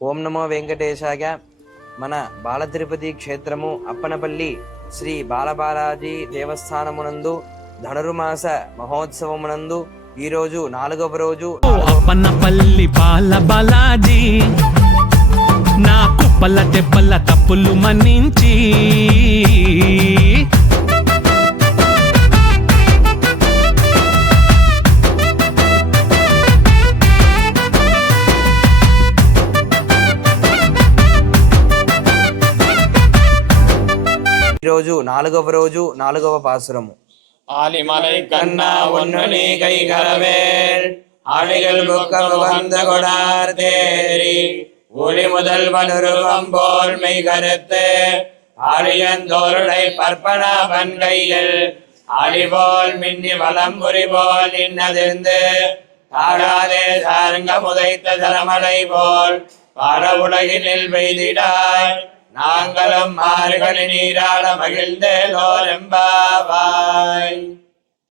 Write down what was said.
ఓం నమో వెంకటేశాయ. మన బాల తిరుపతి క్షేత్రము అప్పనపల్లి శ్రీ బాలబాలాజీ దేవస్థానమునందు ధనుర్మాస మహోత్సవమునందు ఈరోజు 4వ రోజు అప్పనపల్లి బాలబాలాజీ నా కుప్పల తెప్పల తప్పులు మన్నించి ఈరోజు 4వ రోజు 4వ పాసురము. ஆலிமலை கண்ணா ஒன்னு நீ கைகரவேல் ஆளிகள் புக்கம் வந்த கொடார் தேரி ஒளி முதல் வனுருவம் போல் மெய் கருத்து ஆலியந்தோருடை பற்பனாபன் கையில் ஆலிபோல் மின்னி வலம் புரி போல் நின்னதிர்ந்து தாழாதே சாருங்க முதைத்த சரமலை போல் பார உலகினில் பெய்திடாய் நாங்களும் மாறுகளி நீராட மகிழ்ந்தேலோரெம்பா